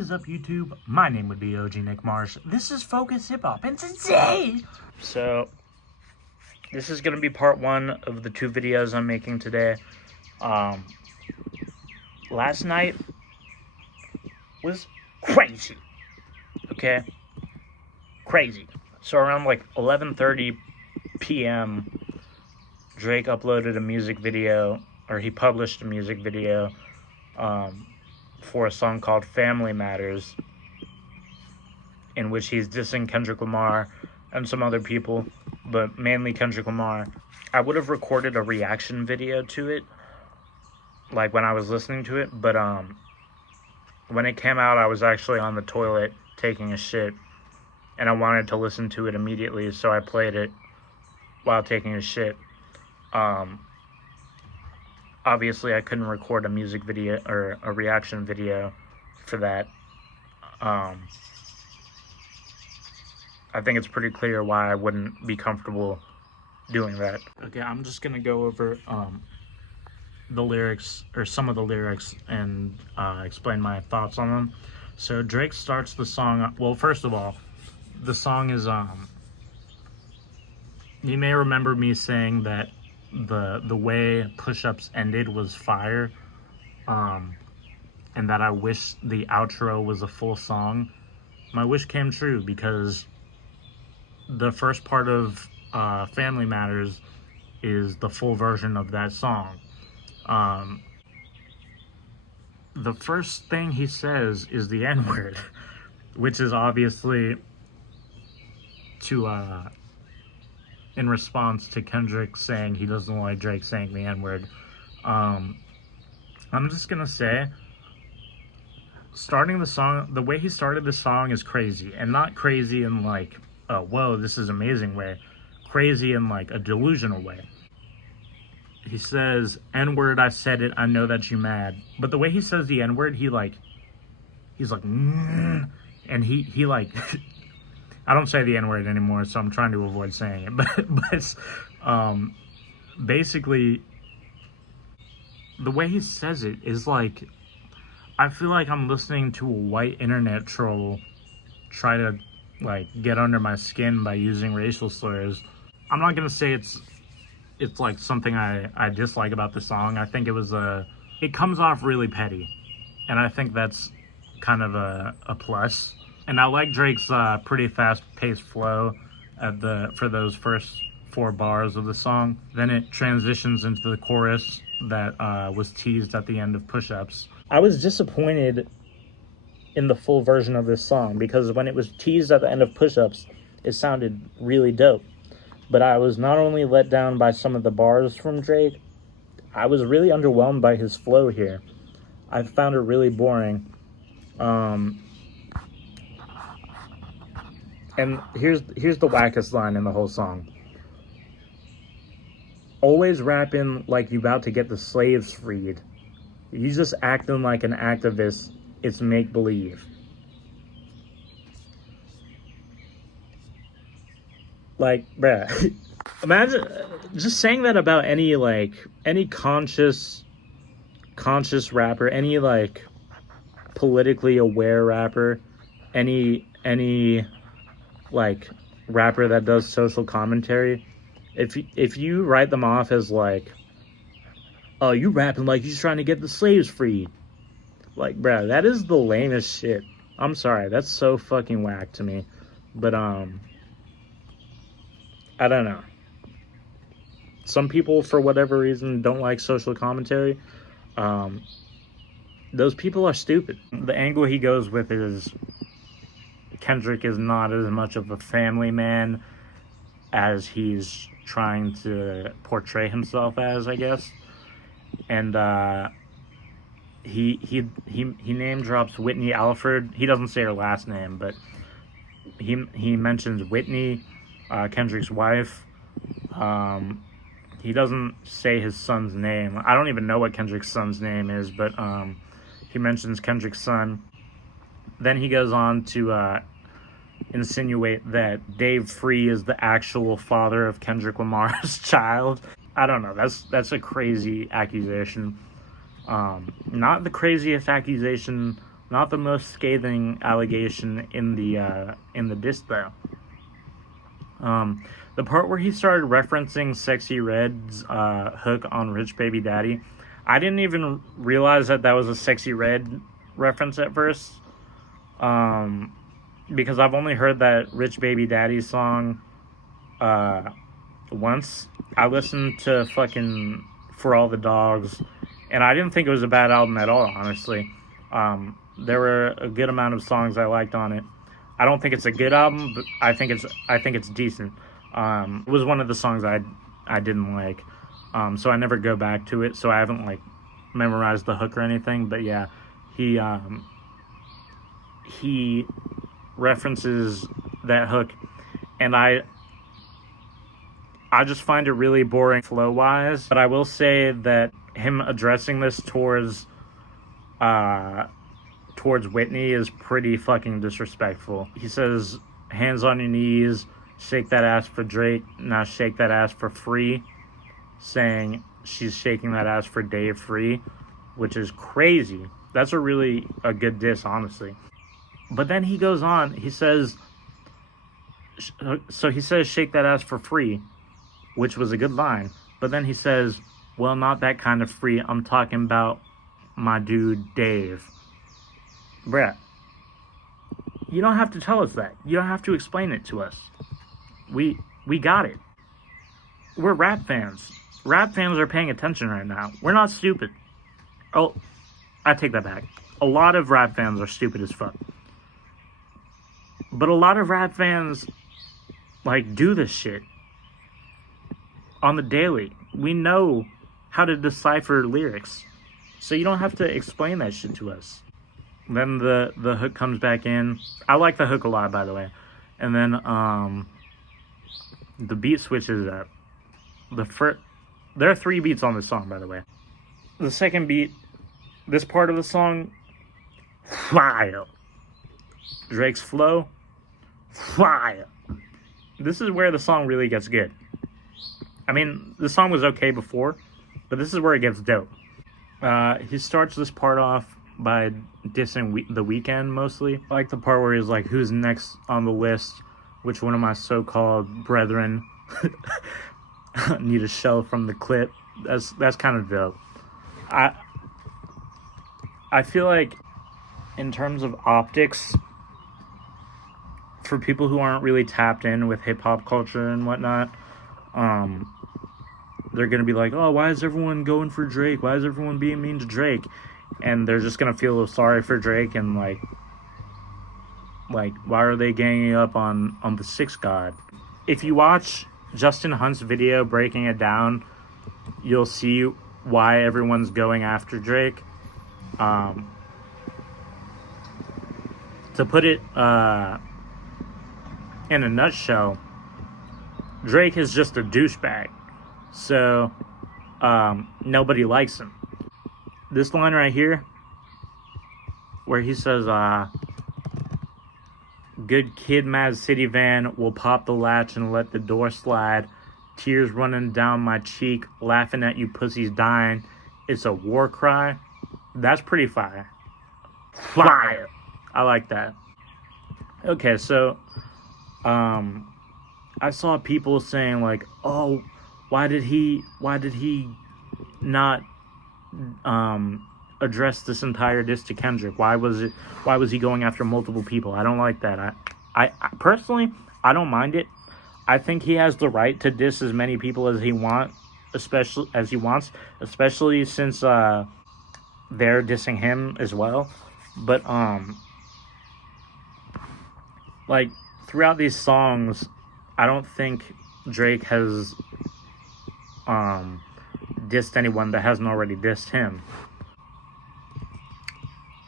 is up, YouTube? My name would be OG Nick Marsh. This is Focus Hip Hop, and today... So, this is going to be part one of the two videos I'm making today. Last night was crazy, okay? Crazy. So around like 11:30 p.m., Drake uploaded a music video, or he published a music video, for a song called Family Matters, in which he's dissing Kendrick Lamar and some other people, but mainly Kendrick Lamar. I would have recorded a reaction video to it, like when I was listening to it, but when it came out, I was actually on the toilet taking a shit, and I wanted to listen to it immediately, so I played it while taking a shit. Obviously, I couldn't record a music video or a reaction video for that. I think it's pretty clear why I wouldn't be comfortable doing that. Okay, I'm just gonna go over the lyrics, or some of the lyrics, and explain my thoughts on them. So Drake starts the song. Well, first of all, the song is you may remember me saying that the way Push-Ups ended was fire, and that I wish the outro was a full song. My wish came true, because the first part of Family Matters is the full version of that song. The first thing he says is the N-word, which is obviously in response to Kendrick saying he doesn't like Drake saying the N-word. I'm just gonna say, starting the song, the way he started the song is crazy, and not crazy in like, oh, whoa, this is amazing way. Crazy in like a delusional way. He says, N-word, I said it, I know that you mad. But the way he says the N-word, he's like, and he like, I don't say the N-word anymore, so I'm trying to avoid saying it. But basically, the way he says it is like, I feel like I'm listening to a white internet troll try to like get under my skin by using racial slurs. I'm not gonna say it's like something I dislike about the song. I think it comes off really petty, and I think that's kind of a plus. And I like Drake's pretty fast-paced flow for those first 4 bars of the song. Then it transitions into the chorus that was teased at the end of Push-Ups. I was disappointed in the full version of this song, because when it was teased at the end of Push-Ups, it sounded really dope. But I was not only let down by some of the bars from Drake, I was really underwhelmed by his flow here. I found it really boring. And here's the wackest line in the whole song. Always rapping like you about to get the slaves freed. You just acting like an activist. It's make-believe. Like, bruh. Imagine just saying that about any conscious rapper, any like politically aware rapper, any like rapper that does social commentary. If you write them off as like, oh, you rapping like you're trying to get the slaves freed, like, bruh, that is the lamest shit. I'm sorry, that's so fucking whack to me. But I don't know. Some people, for whatever reason, don't like social commentary. Those people are stupid. The angle he goes with is Kendrick is not as much of a family man as he's trying to portray himself as, I guess. And he name drops Whitney Alford. He doesn't say her last name, but he mentions Whitney, Kendrick's wife. He doesn't say his son's name. I don't even know what Kendrick's son's name is, but he mentions Kendrick's son. Then he goes on to insinuate that Dave Free is the actual father of Kendrick Lamar's child. I don't know. That's a crazy accusation. Not the craziest accusation Not the most scathing allegation in the diss though. The part where he started referencing Sexy Red's hook on Rich Baby Daddy, I didn't even realize that was a Sexy Red reference at first. Because I've only heard that Rich Baby Daddy song once. I listened to fucking For All the Dogs, and I didn't think it was a bad album at all, honestly. There were a good amount of songs I liked on it. I don't think it's a good album, but I think it's decent. It was one of the songs I didn't like, so I never go back to it. So I haven't like memorized the hook or anything. But yeah, he references that hook, and I just find it really boring flow wise. But I will say that him addressing this towards Whitney is pretty fucking disrespectful. He says, "Hands on your knees, shake that ass for Drake, now shake that ass for Free," saying she's shaking that ass for Dave Free, which is crazy. That's a good diss, honestly. But then he goes on, he says, shake that ass for Free, which was a good line. But then he says, well, not that kind of free, I'm talking about my dude Dave. Bruh, you don't have to tell us that. You don't have to explain it to us. We got it. We're rap fans. Rap fans are paying attention right now. We're not stupid. Oh, I take that back. A lot of rap fans are stupid as fuck. But a lot of rap fans, like, do this shit on the daily. We know how to decipher lyrics. So you don't have to explain that shit to us. Then the hook comes back in. I like the hook a lot, by the way. And then the beat switches up. There are 3 beats on this song, by the way. The second beat, this part of the song, fire. Drake's flow, fire. This is where the song really gets good. I mean, the song was okay before, but this is where it gets dope. He starts this part off by dissing The Weeknd mostly. I like the part where he's like, who's next on the list? Which one of my so-called brethren need a shell from the clip? That's kind of dope. I feel like in terms of optics, for people who aren't really tapped in with hip-hop culture and whatnot, they're going to be like, oh, why is everyone going for Drake? Why is everyone being mean to Drake? And they're just going to feel sorry for Drake and like, why are they ganging up on the Six God? If you watch Justin Hunt's video breaking it down, you'll see why everyone's going after Drake. To put it in a nutshell, Drake is just a douchebag. So nobody likes him. This line right here, where he says, good kid, Mad City van, will pop the latch and let the door slide. Tears running down my cheek, laughing at you pussies dying. It's a war cry. That's pretty fire. Fire. I like that. Okay, so I saw people saying like, oh, why did he not address this entire diss to Kendrick? Why was he going after multiple people? I don't like that. I personally, I don't mind it. I think he has the right to diss as many people as he wants, especially since they're dissing him as well. But like throughout these songs, I don't think Drake has dissed anyone that hasn't already dissed him.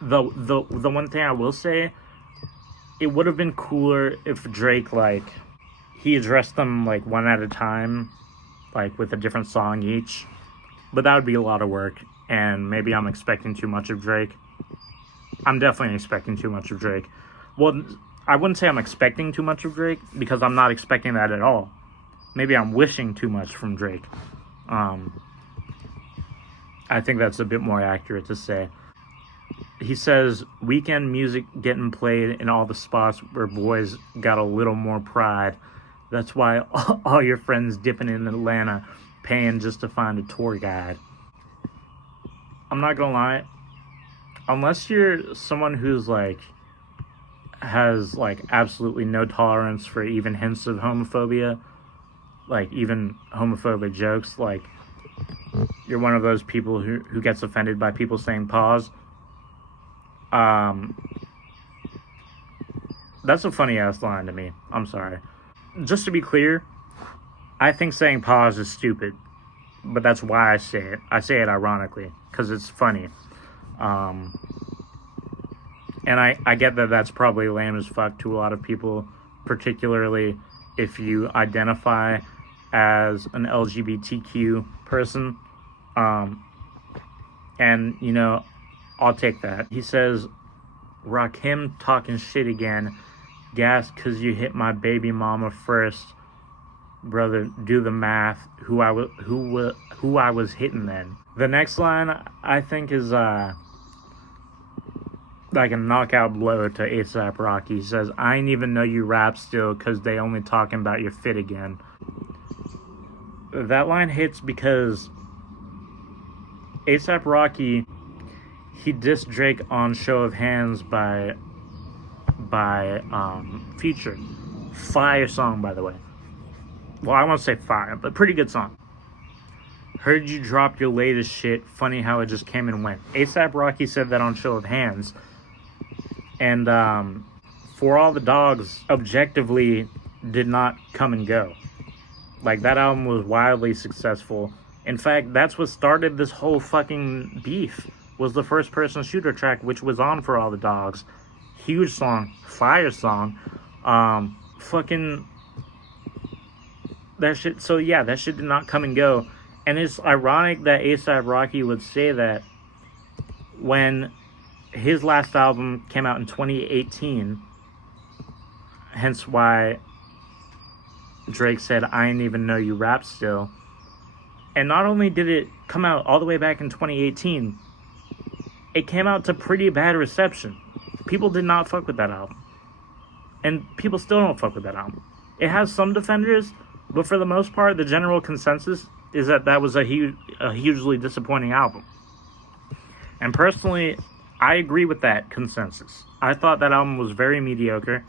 The one thing I will say, it would have been cooler if Drake, like, he addressed them like one at a time, like with a different song each. But that would be a lot of work, and maybe I'm expecting too much of Drake. I'm definitely expecting too much of Drake. Well, I wouldn't say I'm expecting too much of Drake, because I'm not expecting that at all. Maybe I'm wishing too much from Drake. I think that's a bit more accurate to say. he says, weekend music getting played in all the spots where boys got a little more pride. That's why all your friends dipping in Atlanta, paying just to find a tour guide. I'm not gonna lie, unless you're someone who's like, has like absolutely no tolerance for even hints of homophobia, like even homophobic jokes, like you're one of those people who gets offended by people saying pause. That's a funny ass line to me. I'm sorry. Just to be clear, I think saying pause is stupid, but that's why I say it. I say it ironically because it's funny. And I get that that's probably lame as fuck to a lot of people, particularly if you identify as an LGBTQ person. And, you know, I'll take that. He says, Rakim talking shit again. Gas because you hit my baby mama first. Brother, do the math. Who I was hitting then. The next line, I think, is like a knockout blow to A$AP Rocky. He says, I ain't even know you rap still because they only talking about your fit again. That line hits because A$AP Rocky, he dissed Drake on Show of Hands by Feature. Fire song, by the way. Well, I won't say fire, but pretty good song. Heard you drop your latest shit. Funny how it just came and went. A$AP Rocky said that on Show of Hands. And For All the Dogs objectively did not come and go. Like, that album was wildly successful. In fact, that's what started this whole fucking beef, was the first person shooter track, which was on For All the Dogs. Huge song. Fire song. Fucking... That shit... So, yeah, that shit did not come and go. And it's ironic that A$AP Rocky would say that when his last album came out in 2018, hence why Drake said, I ain't even know you rap still. And not only did it come out all the way back in 2018, it came out to pretty bad reception. People did not fuck with that album. And people still don't fuck with that album. It has some defenders, but for the most part, the general consensus is that that was a hugely disappointing album. And personally, I agree with that consensus. I thought that album was very mediocre.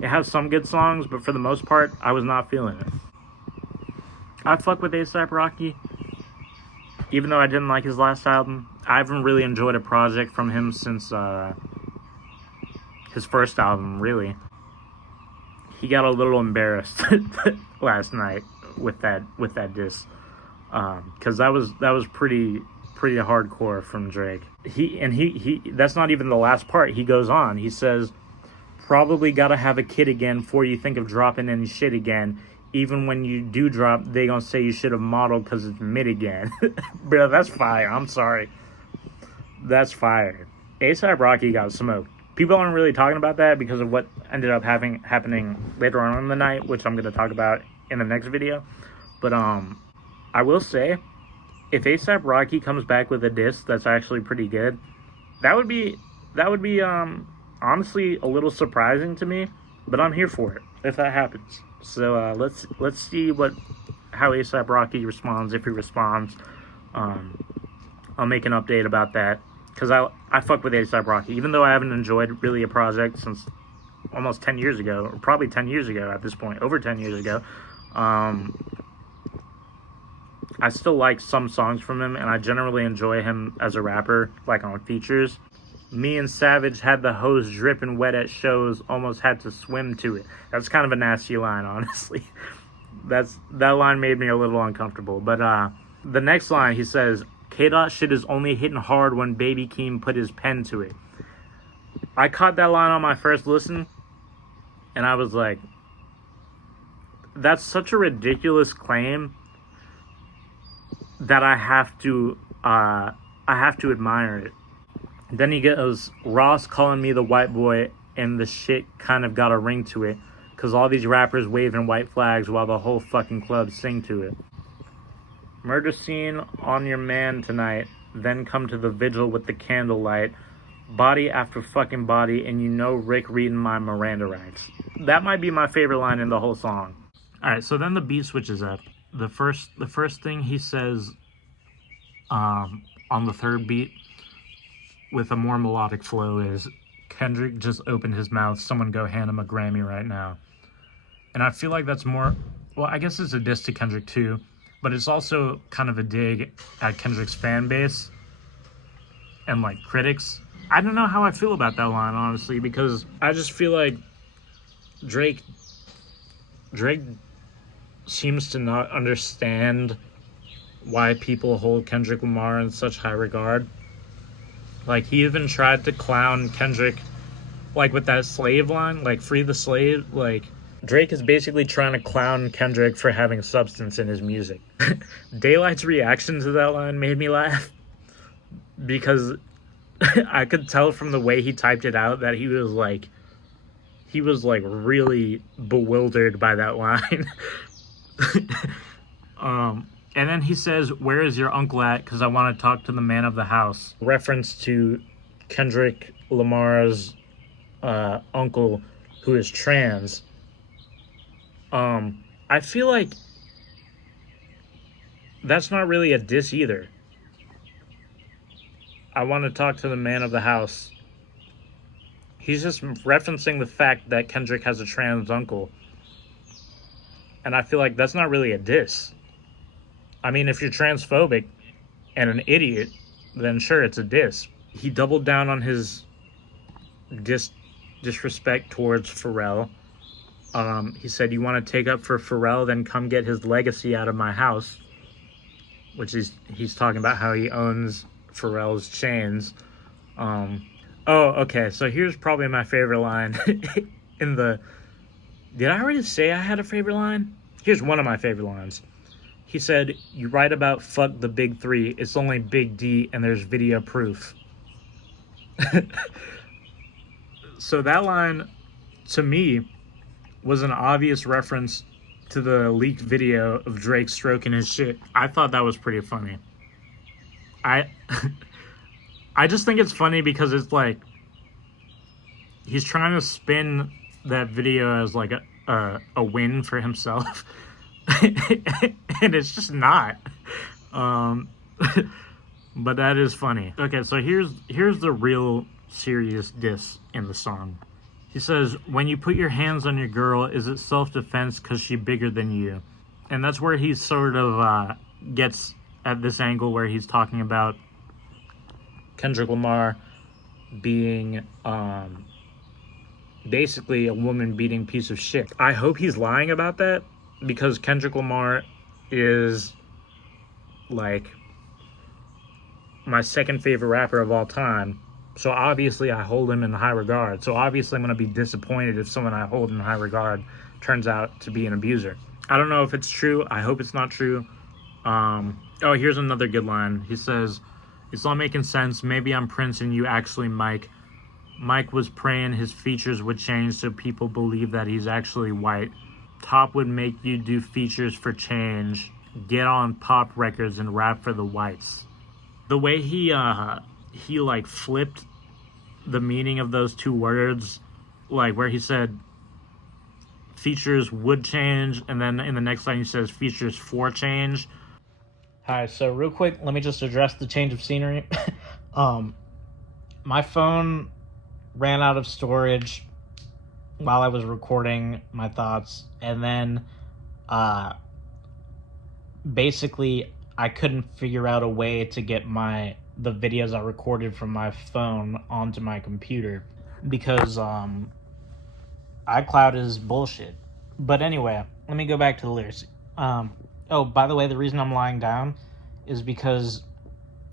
It has some good songs, but for the most part, I was not feeling it. I fuck with A$AP Rocky, even though I didn't like his last album. I haven't really enjoyed a project from him since his first album, really. He got a little embarrassed last night with that diss, because that was pretty hardcore from Drake. He that's not even the last part. He goes on. He says, probably gotta have a kid again before you think of dropping any shit again. Even when you do drop, they gonna say you should have modeled because it's mid again. Bro, that's fire. I'm sorry. That's fire. A$AP Rocky got smoked. People aren't really talking about that because of what ended up happening later on in the night, which I'm going to talk about in the next video. But I will say, if A$AP Rocky comes back with a diss that's actually pretty good, that would be honestly a little surprising to me. But I'm here for it if that happens. So let's see how A$AP Rocky responds, if he responds. I'll make an update about that. Because I fuck with A$AP Rocky, even though I haven't enjoyed really a project since almost 10 years ago, or probably 10 years ago at this point, over 10 years ago. I still like some songs from him, and I generally enjoy him as a rapper, like on features. Me and Savage had the hose dripping wet at shows, almost had to swim to it. That's kind of a nasty line, honestly. That line made me a little uncomfortable. But the next line, he says, K-Dot shit is only hitting hard when Baby Keem put his pen to it. I caught that line on my first listen, and I was like, that's such a ridiculous claim that I have to admire it. Then he goes, Ross calling me the white boy, and the shit kind of got a ring to it, because all these rappers waving white flags while the whole fucking club sing to it. Murder scene on your man tonight, then come to the vigil with the candlelight. body after fucking body, and you know Rick reading my Miranda rights. That might be my favorite line in the whole song. All right, so then the beat switches up. The first thing he says on the third beat with a more melodic flow is, Kendrick just opened his mouth, someone go hand him a Grammy right now. And I feel like that's more, well, I guess it's a diss to Kendrick too, but it's also kind of a dig at Kendrick's fan base and like critics. I don't know how I feel about that line, honestly, because I just feel like Drake seems to not understand why people hold Kendrick Lamar in such high regard. Like, he even tried to clown Kendrick, like, with that slave line, like, free the slave. Like, Drake is basically trying to clown Kendrick for having substance in his music. Daylight's reaction to that line made me laugh, because I could tell from the way he typed it out that he was really bewildered by that line. And then he says, where is your uncle at? Because I want to talk to the man of the house. Reference to Kendrick Lamar's uncle, who is trans. I feel like that's not really a diss either. I want to talk to the man of the house. He's just referencing the fact that Kendrick has a trans uncle. And I feel like that's not really a diss. I mean, if you're transphobic and an idiot, then sure, it's a diss. He doubled down on his disrespect towards Pharrell. He said, you want to take up for Pharrell, then come get his legacy out of my house. Which he's talking about how he owns Pharrell's chains. Oh, okay, so here's probably my favorite line in the... Did I already say I had a favorite line? Here's one of my favorite lines. He said, you write about fuck the big three. It's only Big D and there's video proof. So that line, to me, was an obvious reference to the leaked video of Drake stroking his shit. I thought that was pretty funny. I just think it's funny because it's like, he's trying to spin that video as like a win for himself. And it's just not. But that is funny. Okay, so here's the real serious diss in the song. He says, when you put your hands on your girl, is it self-defense because she's bigger than you? And that's where he sort of gets at this angle where he's talking about Kendrick Lamar being basically a woman-beating piece of shit. I hope he's lying about that, because Kendrick Lamar is like my second favorite rapper of all time. So obviously I hold him in high regard. So obviously I'm going to be disappointed if someone I hold in high regard turns out to be an abuser. I don't know if it's true. I hope it's not true. Oh, here's another good line. He says, it's all making sense. Maybe I'm Prince and you actually Mike. Mike was praying his features would change so people believe that he's actually white. Top would make you do features for change. Get on pop records and rap for the whites. The way he like flipped the meaning of those two words, like where he said features would change, and then in the next line he says features for change. Hi, so real quick, let me just address the change of scenery. My phone ran out of storage while I was recording my thoughts, and then basically I couldn't figure out a way to get the videos I recorded from my phone onto my computer because iCloud is bullshit. But anyway, let me go back to the lyrics. Oh, by the way, the reason I'm lying down is because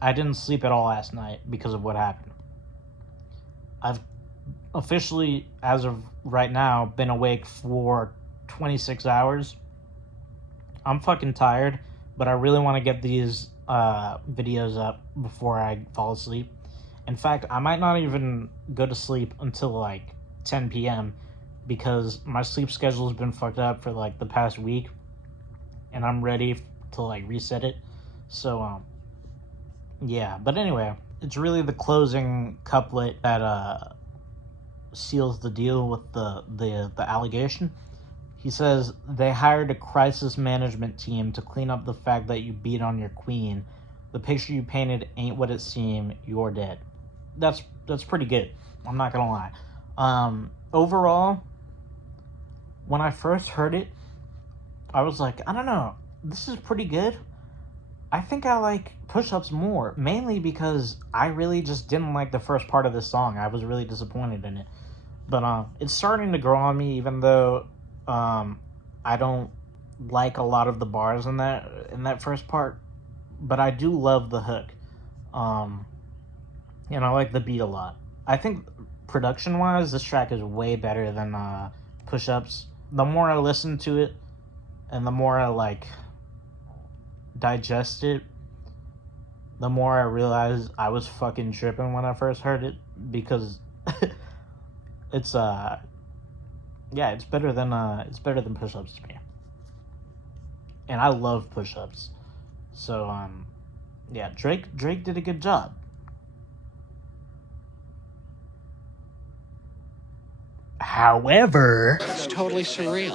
I didn't sleep at all last night because of what happened. I've officially, as of right now, been awake for 26 hours. I'm fucking tired, but I really want to get these videos up before I fall asleep. In fact, I might not even go to sleep until like 10 p.m. because my sleep schedule has been fucked up for like the past week, and I'm ready to like reset it. So yeah, but anyway, it's really the closing couplet that seals the deal with the allegation. He says they hired a crisis management team to clean up the fact that you beat on your queen. The picture you painted ain't what it seemed. You're dead. That's pretty good. I'm not gonna lie. Overall, when I first heard it, I was like, I don't know, this is pretty good. I think I like Push-Ups more, mainly because I really just didn't like the first part of this song. I was really disappointed in it. But it's starting to grow on me, even though I don't like a lot of the bars in that first part. But I do love the hook. I like the beat a lot. I think production-wise, this track is way better than Push-Ups. The more I listen to it, and the more I like digest it, the more I realize I was fucking tripping when I first heard it, because it's it's better than Push-Ups to me. And I love Push-Ups. So Drake did a good job. However, It's totally surreal.